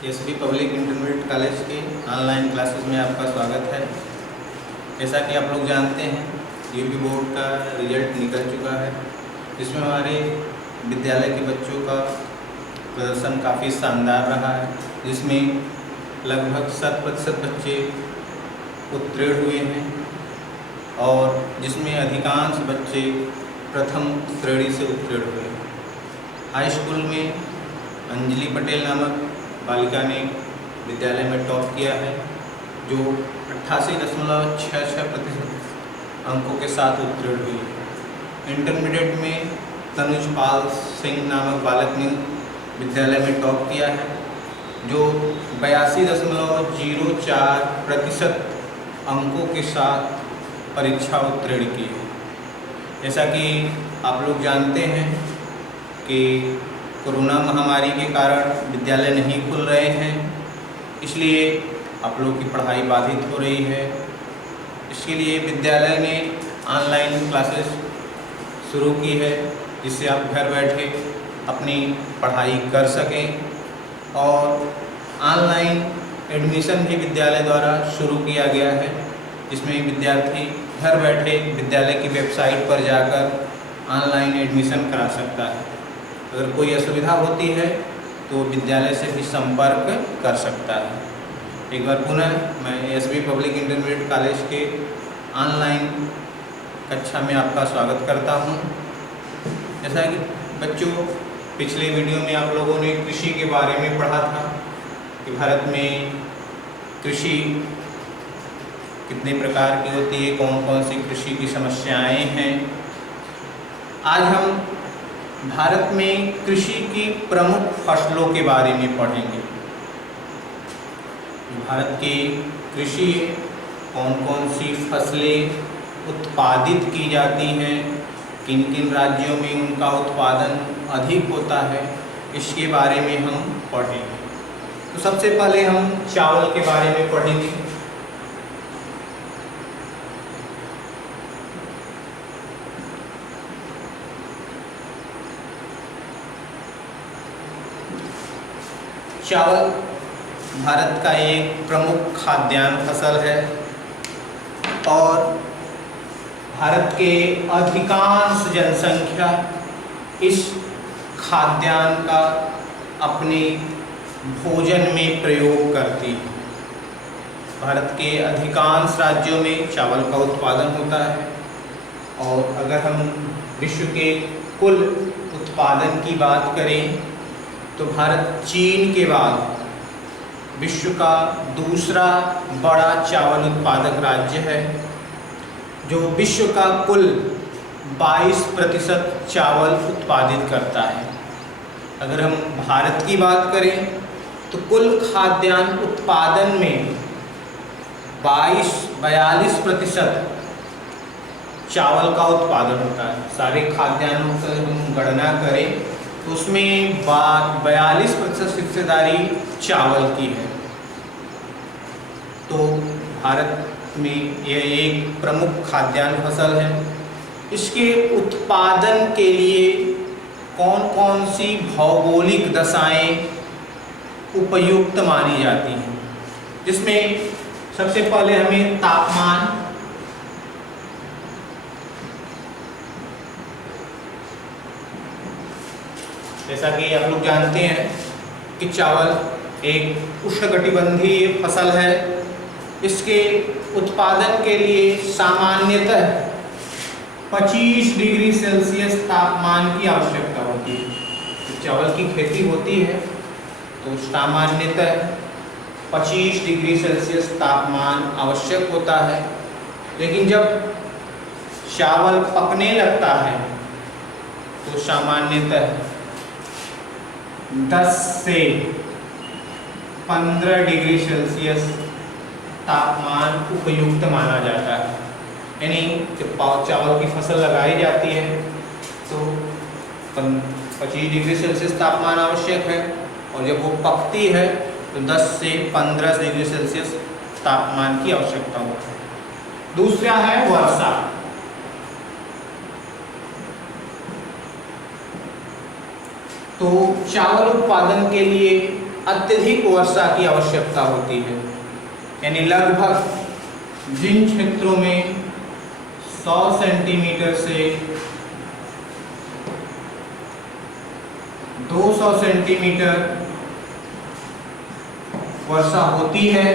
SB public intermediate college के online classes में आपका स्वागत है। जैसा कि आप लोग जानते हैं, यूपी बोर्ड का रिजल्ट निकल चुका है, जिसमें हमारे विद्यालय के बच्चों का प्रदर्शन काफ़ी शानदार रहा है, जिसमें लगभग 100% बच्चे उत्तीर्ण हुए हैं और जिसमें अधिकांश बच्चे प्रथम श्रेणी से उत्तीर्ण हुए। हाई स्कूल में अंजलि पटेल नामक बालिका ने विद्यालय में टॉप किया है, जो 88.66% अंकों के साथ उत्तीर्ण हुई। इंटरमीडिएट में तनुज पाल सिंह नामक बालक ने विद्यालय में टॉप किया है, जो 82.04% अंकों के साथ परीक्षा उत्तीर्ण की है। जैसा कि आप लोग जानते हैं कि कोरोना महामारी के कारण विद्यालय नहीं खुल रहे हैं, इसलिए आप लोग की पढ़ाई बाधित हो रही है। इसके लिए विद्यालय ने ऑनलाइन क्लासेस शुरू की है, जिससे आप घर बैठे अपनी पढ़ाई कर सकें और ऑनलाइन एडमिशन भी विद्यालय द्वारा शुरू किया गया है, जिसमें विद्यार्थी घर बैठे विद्यालय की वेबसाइट पर जाकर ऑनलाइन एडमिशन करा सकता है। अगर कोई असुविधा होती है तो विद्यालय से भी संपर्क कर सकता है। एक बार पुनः मैं एसबी पब्लिक इंटरमीडिएट कॉलेज के ऑनलाइन कक्षा में आपका स्वागत करता हूं। जैसा कि बच्चों, पिछले वीडियो में आप लोगों ने कृषि के बारे में पढ़ा था कि भारत में कृषि कितने प्रकार की होती है, कौन कौन सी कृषि की समस्याएं हैं। आज हम भारत में कृषि की प्रमुख फसलों के बारे में पढ़ेंगे। भारत की कृषि, कौन कौन सी फसलें उत्पादित की जाती हैं, किन किन राज्यों में उनका उत्पादन अधिक होता है, इसके बारे में हम पढ़ेंगे। तो सबसे पहले हम चावल के बारे में पढ़ेंगे। चावल भारत का एक प्रमुख खाद्यान्न फसल है और भारत के अधिकांश जनसंख्या इस खाद्यान्न का अपने भोजन में प्रयोग करती है। भारत के अधिकांश राज्यों में चावल का उत्पादन होता है और अगर हम विश्व के कुल उत्पादन की बात करें तो भारत चीन के बाद विश्व का दूसरा बड़ा चावल उत्पादक राज्य है, जो विश्व का कुल 22% चावल उत्पादित करता है। अगर हम भारत की बात करें तो कुल खाद्यान्न उत्पादन में 42% चावल का उत्पादन होता है। सारे खाद्यान्नों की हम गणना करें तो उसमें 42% हिस्सेदारी चावल की है। तो भारत में यह एक प्रमुख खाद्यान्न फसल है। इसके उत्पादन के लिए कौन कौन सी भौगोलिक दशाएं उपयुक्त मानी जाती हैं, जिसमें सबसे पहले हमें तापमान, जैसा कि आप लोग जानते हैं कि चावल एक उष्णकटिबंधीय फसल है। इसके उत्पादन के लिए सामान्यतः 25 डिग्री सेल्सियस तापमान की आवश्यकता होती है। जब चावल की खेती होती है तो सामान्यतः 25 डिग्री सेल्सियस तापमान आवश्यक होता है, लेकिन जब चावल पकने लगता है तो सामान्यतः 10 से 15 डिग्री सेल्सियस तापमान उपयुक्त माना जाता है। यानी जब चावल की फसल लगाई जाती है तो 25 डिग्री सेल्सियस तापमान आवश्यक है और जब वो पकती है तो 10 से 15 डिग्री सेल्सियस तापमान की आवश्यकता होती है। दूसरा है वर्षा। तो चावल उत्पादन के लिए अत्यधिक वर्षा की आवश्यकता होती है। यानी लगभग जिन क्षेत्रों में 100 सेंटीमीटर से 200 सेंटीमीटर वर्षा होती है,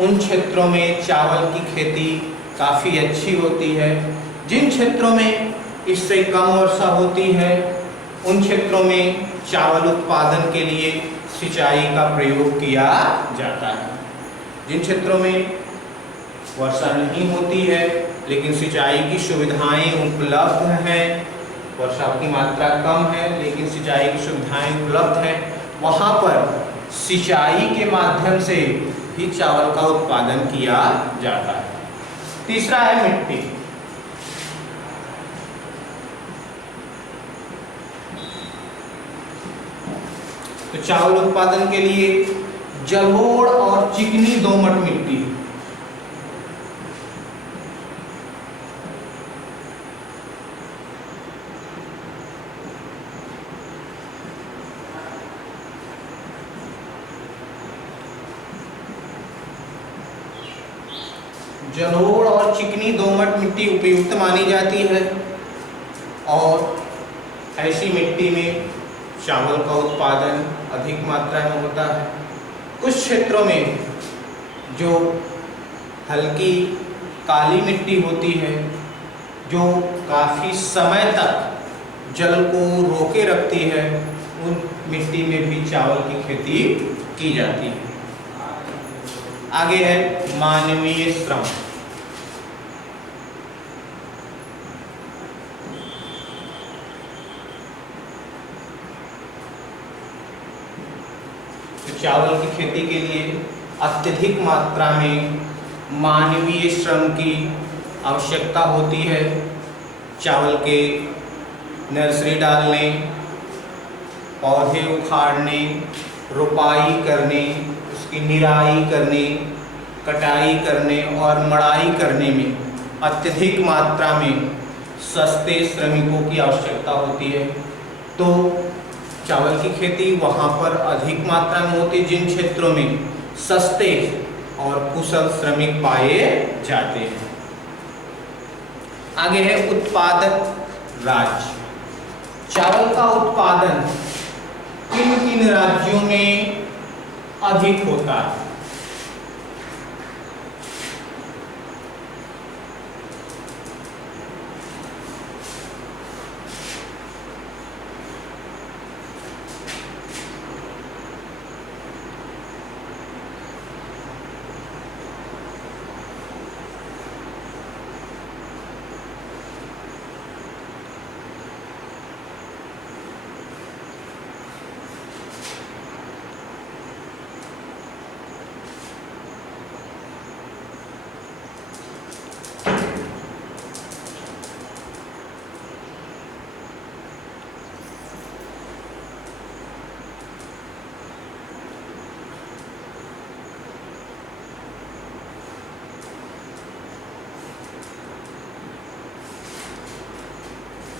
उन क्षेत्रों में चावल की खेती काफ़ी अच्छी होती है। जिन क्षेत्रों में इससे कम वर्षा होती है, उन क्षेत्रों में चावल उत्पादन के लिए सिंचाई का प्रयोग किया जाता है। जिन क्षेत्रों में वर्षा नहीं होती है लेकिन सिंचाई की सुविधाएं उपलब्ध हैं, वर्षा की मात्रा कम है लेकिन सिंचाई की सुविधाएं उपलब्ध हैं, वहाँ पर सिंचाई के माध्यम से ही चावल का उत्पादन किया जाता है। तीसरा है मिट्टी। तो चावल उत्पादन के लिए जलोढ़ और चिकनी दोमट मिट्टी, जलोढ़ और चिकनी दोमट मिट्टी उपयुक्त मानी जाती है और ऐसी मिट्टी में चावल का उत्पादन अधिक मात्रा में होता है। कुछ क्षेत्रों में जो हल्की काली मिट्टी होती है, जो काफ़ी समय तक जल को रोके रखती है, उन मिट्टी में भी चावल की खेती की जाती है। आगे है मानवीय श्रम। चावल की खेती के लिए अत्यधिक मात्रा में मानवीय श्रम की आवश्यकता होती है। चावल के नर्सरी डालने, पौधे उखाड़ने, रोपाई करने, उसकी निराई करने, कटाई करने और मड़ाई करने में अत्यधिक मात्रा में सस्ते श्रमिकों की आवश्यकता होती है। तो चावल की खेती वहाँ पर अधिक मात्रा में होती है जिन क्षेत्रों में सस्ते और कुशल श्रमिक पाए जाते हैं। आगे है उत्पादक राज्य। चावल का उत्पादन किन किन राज्यों में अधिक होता है?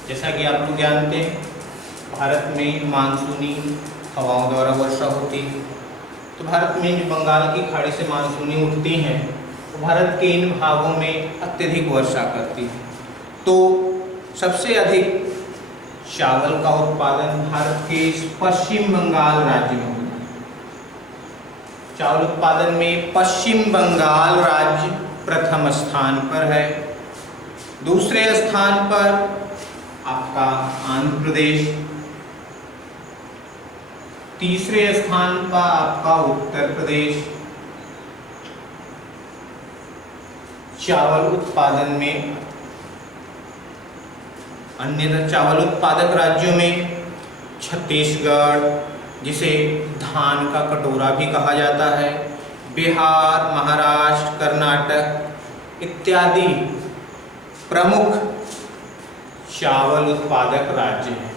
जैसा कि आप लोग जानते हैं, भारत में मानसूनी हवाओं द्वारा वर्षा होती है। तो भारत में जो बंगाल की खाड़ी से मानसूनी उठती हैं, तो भारत के इन भागों में अत्यधिक वर्षा करती है। तो सबसे अधिक चावल का उत्पादन भारत के पश्चिम बंगाल राज्य में होता है। चावल उत्पादन में पश्चिम बंगाल राज्य प्रथम स्थान पर है। दूसरे स्थान पर आपका आंध्र प्रदेश, तीसरे स्थान पर आपका उत्तर प्रदेश। चावल उत्पादन में अन्य चावल उत्पादक राज्यों में छत्तीसगढ़, जिसे धान का कटोरा भी कहा जाता है, बिहार, महाराष्ट्र, कर्नाटक इत्यादि प्रमुख चावल उत्पादक राज्य हैं।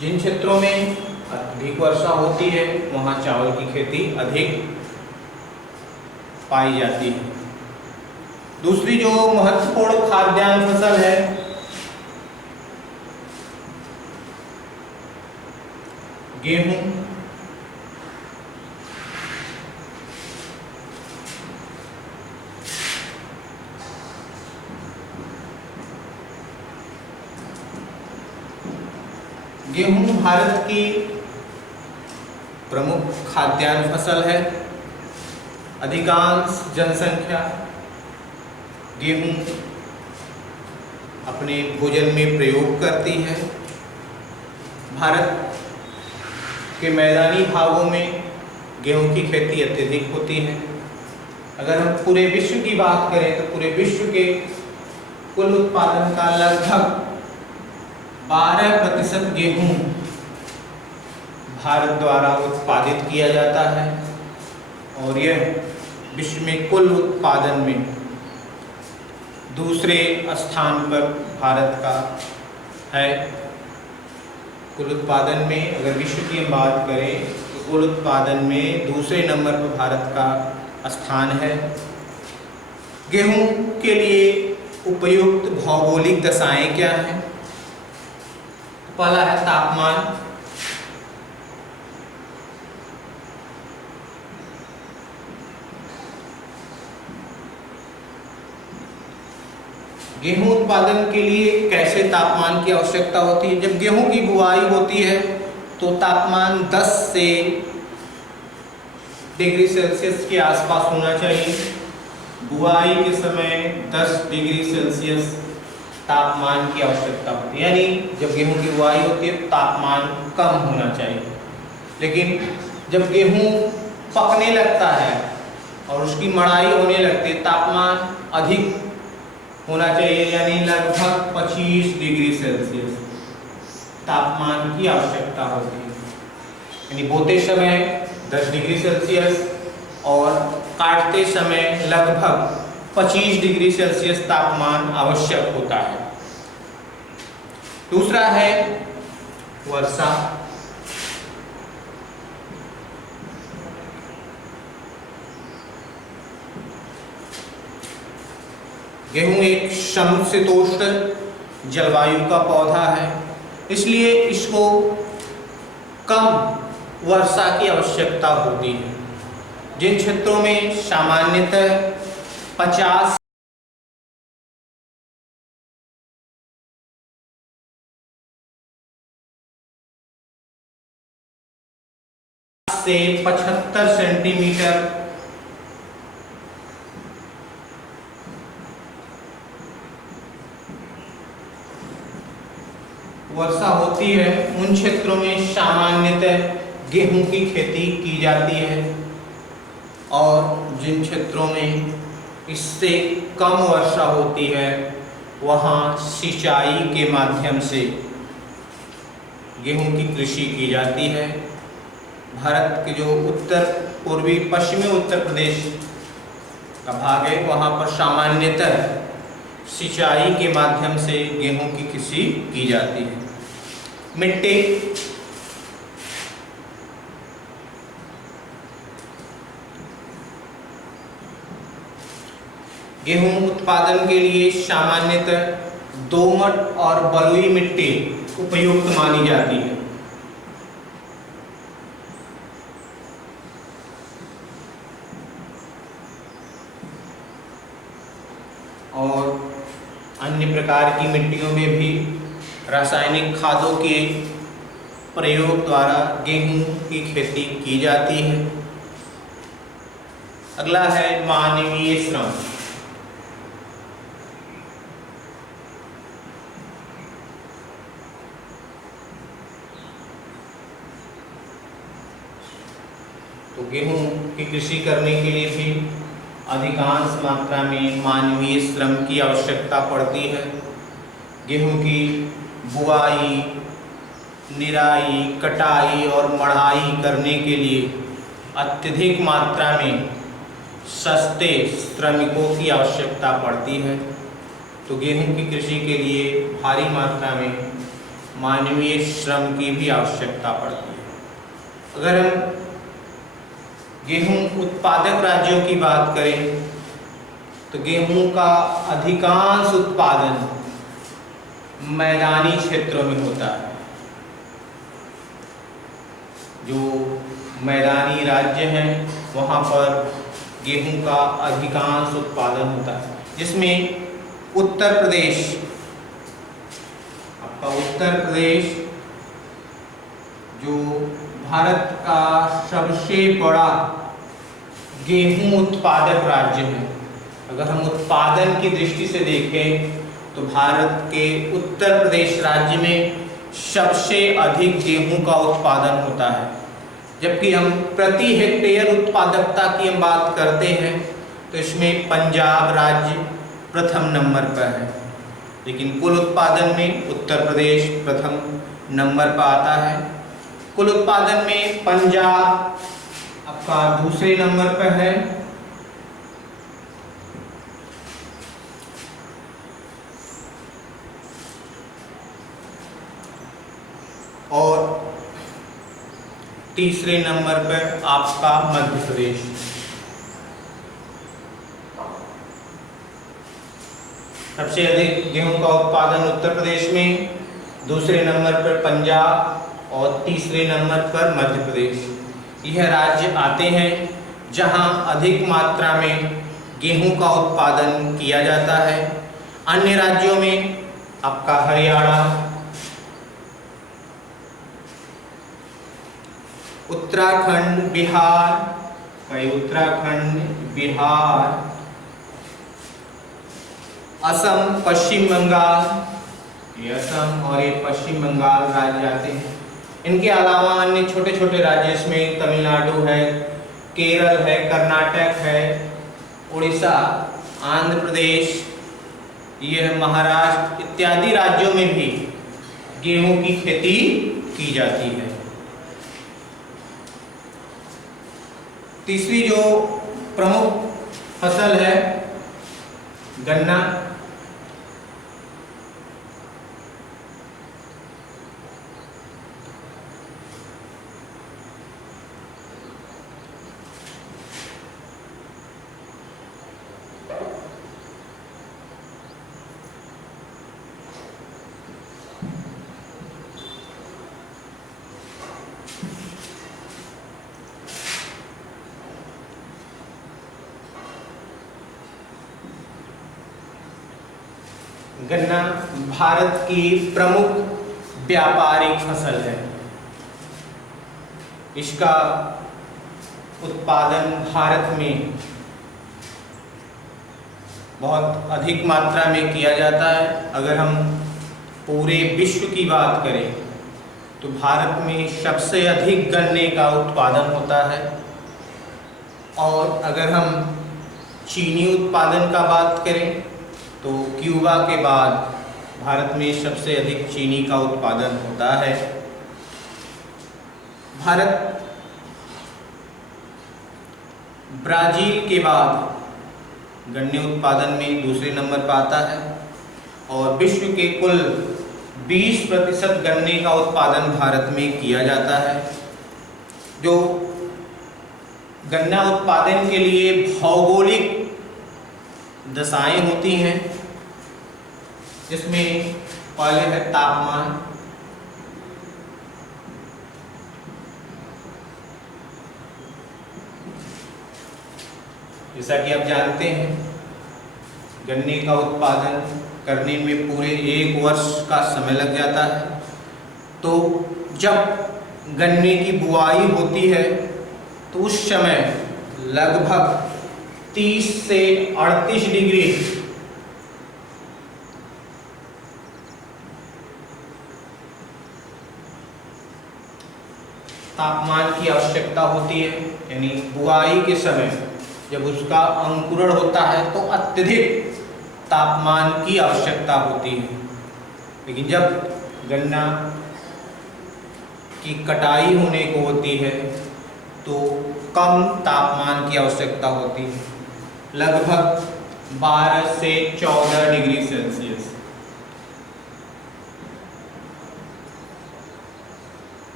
जिन क्षेत्रों में अधिक वर्षा होती है वहाँ चावल की खेती अधिक पाई जाती है। दूसरी जो महत्वपूर्ण खाद्यान्न फसल है गेहूं, गेहूं भारत की प्रमुख खाद्यान्न फसल है। अधिकांश जनसंख्या गेहूं अपने भोजन में प्रयोग करती है। भारत के मैदानी भागों में गेहूं की खेती अत्यधिक होती है। अगर हम पूरे विश्व की बात करें तो पूरे विश्व के कुल उत्पादन का लगभग 12% गेहूं भारत द्वारा उत्पादित किया जाता है और यह विश्व में कुल उत्पादन में दूसरे स्थान पर भारत का है। कुल उत्पादन में अगर विश्व की हम बात करें तो कुल उत्पादन में दूसरे नंबर पर भारत का स्थान है। गेहूं के लिए उपयुक्त भौगोलिक दशाएं क्या हैं? पहला है तापमान। गेहूं उत्पादन के लिए कैसे तापमान की आवश्यकता होती है? जब गेहूं की बुआई होती है तो तापमान 10 से डिग्री सेल्सियस के आसपास होना चाहिए। बुआई के समय 10 डिग्री सेल्सियस तापमान की आवश्यकता होती है, यानी जब गेहूं की बुआई होती है तो तापमान कम होना चाहिए। लेकिन जब गेहूं पकने लगता है और उसकी मड़ाई होने लगती है, तापमान अधिक होना चाहिए, यानी लगभग 25 डिग्री सेल्सियस तापमान की आवश्यकता होती है। यानी बोते समय 10 डिग्री सेल्सियस और काटते समय लगभग 25 डिग्री सेल्सियस तापमान आवश्यक होता है। दूसरा है वर्षा। गेहूं एक समशीतोष्ण जलवायु का पौधा है, इसलिए इसको कम वर्षा की आवश्यकता होती है। जिन क्षेत्रों में सामान्यतः 50 से 75 सेंटीमीटर वर्षा होती है, उन क्षेत्रों में सामान्यतः गेहूं की खेती की जाती है। और जिन क्षेत्रों में इससे कम वर्षा होती है वहाँ सिंचाई के माध्यम से गेहूं की कृषि की जाती है। भारत के जो उत्तर पूर्वी पश्चिमी उत्तर प्रदेश का भाग है वहाँ पर सामान्यतः सिंचाई के माध्यम से गेहूं की कृषि की जाती है। मिट्टी। गेहूं उत्पादन के लिए सामान्यतः दोमट और बलुई मिट्टी उपयुक्त मानी जाती है। और अन्य प्रकार की मिट्टियों में भी रासायनिक खादों के प्रयोग द्वारा गेहूं की खेती की जाती है। अगला है मानवीय श्रम। तो गेहूं की कृषि करने के लिए भी अधिकांश मात्रा में मानवीय श्रम की आवश्यकता पड़ती है। गेहूं की बुआई, निराई, कटाई और मढ़ाई करने के लिए अत्यधिक मात्रा में सस्ते श्रमिकों की आवश्यकता पड़ती है। तो गेहूं की कृषि के लिए भारी मात्रा में मानवीय श्रम की भी आवश्यकता पड़ती है। अगर हम गेहूं उत्पादक राज्यों की बात करें तो गेहूं का अधिकांश उत्पादन मैदानी क्षेत्रों में होता है। जो मैदानी राज्य हैं वहाँ पर गेहूं का अधिकांश उत्पादन होता है, जिसमें उत्तर प्रदेश, आपका उत्तर प्रदेश, जो भारत का सबसे बड़ा गेहूं उत्पादक राज्य है। अगर हम उत्पादन की दृष्टि से देखें तो भारत के उत्तर प्रदेश राज्य में सबसे अधिक गेहूं का उत्पादन होता है। जबकि हम प्रति हेक्टेयर उत्पादकता की हम बात करते हैं तो इसमें पंजाब राज्य प्रथम नंबर पर है, लेकिन कुल उत्पादन में उत्तर प्रदेश प्रथम नंबर पर आता है। कुल उत्पादन में पंजाब आपका दूसरे नंबर पर है और तीसरे नंबर पर आपका मध्य प्रदेश। सबसे अधिक गेहूं का उत्पादन उत्तर प्रदेश में, दूसरे नंबर पर पंजाब और तीसरे नंबर पर मध्य प्रदेश। यह राज्य आते हैं जहां अधिक मात्रा में गेहूं का उत्पादन किया जाता है। अन्य राज्यों में आपका हरियाणा, उत्तराखंड, बिहार, असम, पश्चिम बंगाल, ये असम और ये पश्चिम बंगाल राज्य आते हैं। इनके अलावा अन्य छोटे छोटे राज्य इसमें तमिलनाडु है, केरल है, कर्नाटक है, उड़ीसा, आंध्र प्रदेश, यह महाराष्ट्र इत्यादि राज्यों में भी गेहूं की खेती की जाती है। तीसरी जो प्रमुख फसल है गन्ना। गन्ना भारत की प्रमुख व्यापारिक फसल है। इसका उत्पादन भारत में बहुत अधिक मात्रा में किया जाता है। अगर हम पूरे विश्व की बात करें तो भारत में सबसे अधिक गन्ने का उत्पादन होता है। और अगर हम चीनी उत्पादन का बात करें तो क्यूबा के बाद भारत में सबसे अधिक चीनी का उत्पादन होता है। भारत ब्राजील के बाद गन्ने उत्पादन में दूसरे नंबर पर आता है और विश्व के कुल 20% गन्ने का उत्पादन भारत में किया जाता है। जो गन्ना उत्पादन के लिए भौगोलिक दशाएं होती हैं, जिसमें पहले है तापमान, जैसा कि आप जानते हैं गन्ने का उत्पादन करने में पूरे 1 वर्ष का समय लग जाता है। तो जब गन्ने की बुआई होती है तो उस समय लगभग 30 से 38 डिग्री तापमान की आवश्यकता होती है। यानी बुआई के समय जब उसका अंकुरण होता है तो अत्यधिक तापमान की आवश्यकता होती है, लेकिन जब गन्ना की कटाई होने को होती है तो कम तापमान की आवश्यकता होती है, लगभग 12 से 14 डिग्री सेल्सियस।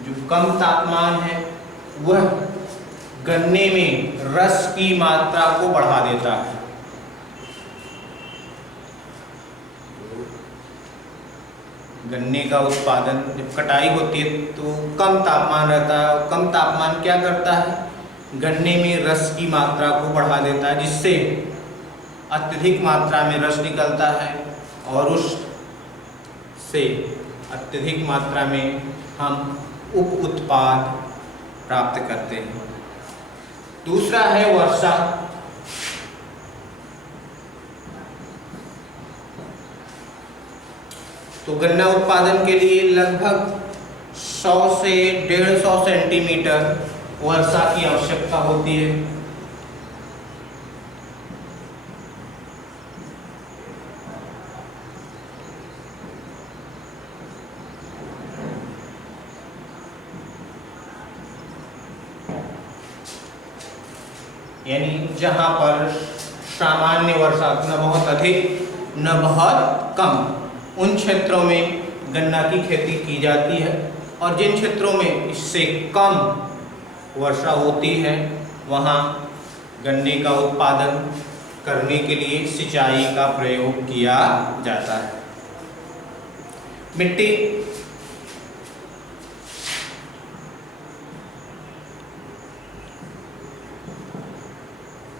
जो कम तापमान है वह गन्ने में रस की मात्रा को बढ़ा देता है। गन्ने का उत्पादन जब कटाई होती है तो कम तापमान रहता है, और कम तापमान क्या करता है, गन्ने में रस की मात्रा को बढ़ा देता है, जिससे अत्यधिक मात्रा में रस निकलता है और उस से अत्यधिक मात्रा में हम उप उत्पाद प्राप्त करते हैं। दूसरा है वर्षा। तो गन्ना उत्पादन के लिए लगभग 100 से 150 सेंटीमीटर वर्षा की आवश्यकता होती है। यानी जहां पर सामान्य वर्षा न बहुत अधिक न बहुत कम, उन क्षेत्रों में गन्ना की खेती की जाती है, और जिन क्षेत्रों में इससे कम वर्षा होती है वहाँ गन्ने का उत्पादन करने के लिए सिंचाई का प्रयोग किया जाता है। मिट्टी।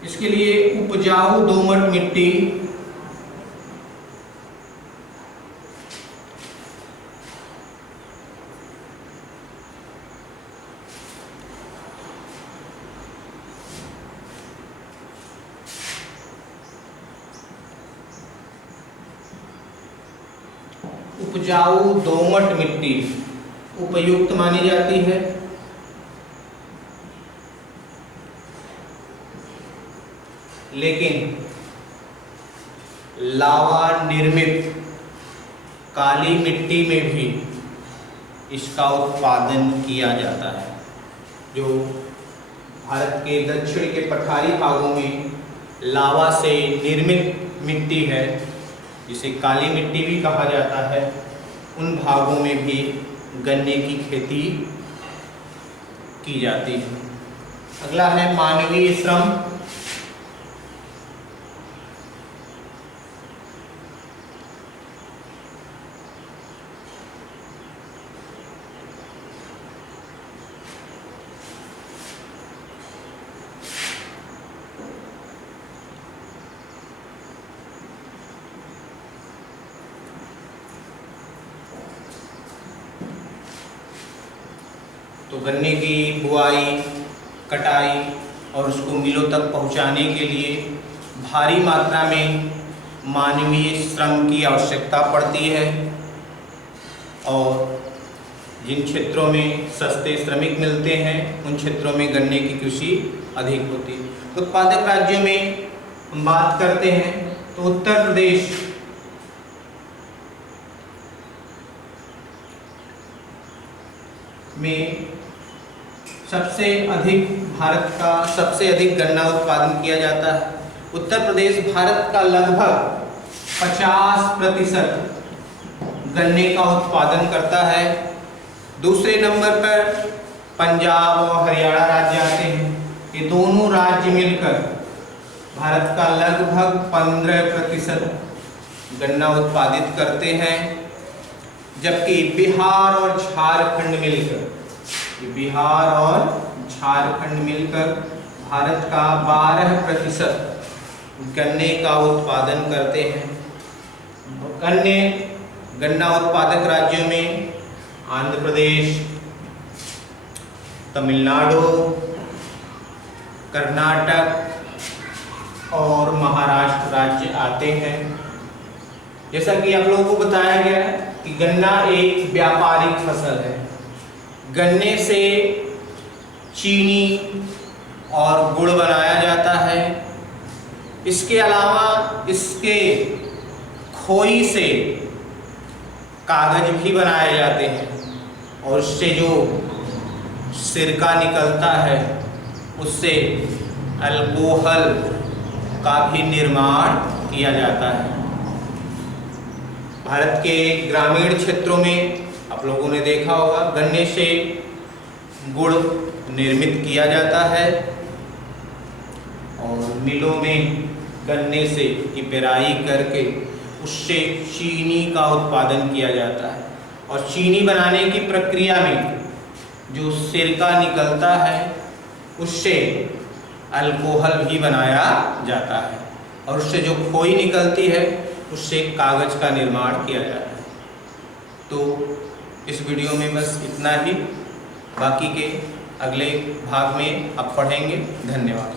इसके लिए उपजाऊ दोमट मिट्टी, उपजाऊ दोमट मिट्टी उपयुक्त मानी जाती है। लेकिन लावा निर्मित काली मिट्टी में भी इसका उत्पादन किया जाता है। जो भारत के दक्षिण के पठारी भागों में लावा से निर्मित मिट्टी है, जिसे काली मिट्टी भी कहा जाता है, उन भागों में भी गन्ने की खेती की जाती है। अगला है मानवीय श्रम। तो गन्ने की बुआई, कटाई और उसको मिलों तक पहुंचाने के लिए भारी मात्रा में मानवीय श्रम की आवश्यकता पड़ती है, और जिन क्षेत्रों में सस्ते श्रमिक मिलते हैं उन क्षेत्रों में गन्ने की कृषि अधिक होती है। उत्पादक राज्यों में हम बात करते हैं तो उत्तर प्रदेश में सबसे अधिक, भारत का सबसे अधिक गन्ना उत्पादन किया जाता है। उत्तर प्रदेश भारत का लगभग 50% गन्ने का उत्पादन करता है। दूसरे नंबर पर पंजाब और हरियाणा राज्य आते हैं। ये दोनों राज्य मिलकर भारत का लगभग 15% गन्ना उत्पादित करते हैं, जबकि बिहार और झारखंड मिलकर भारत का 12% गन्ने का उत्पादन करते हैं। गन्ना उत्पादक राज्यों में आंध्र प्रदेश, तमिलनाडु, कर्नाटक और महाराष्ट्र राज्य आते हैं। जैसा कि आप लोगों को बताया गया कि गन्ना एक व्यापारिक फसल है। गन्ने से चीनी और गुड़ बनाया जाता है। इसके अलावा इसके खोई से कागज भी बनाए जाते हैं, और उससे जो सिरका निकलता है उससे अल्कोहल का भी निर्माण किया जाता है। भारत के ग्रामीण क्षेत्रों में आप लोगों ने देखा होगा गन्ने से गुड़ निर्मित किया जाता है, और मिलों में गन्ने से की पेराई करके उससे चीनी का उत्पादन किया जाता है। और चीनी बनाने की प्रक्रिया में जो सिरका निकलता है उससे अल्कोहल भी बनाया जाता है, और उससे जो खोई निकलती है उससे कागज का निर्माण किया जाता है। तो इस वीडियो में बस इतना ही। बाकी के अगले भाग में अब पढ़ेंगे। धन्यवाद।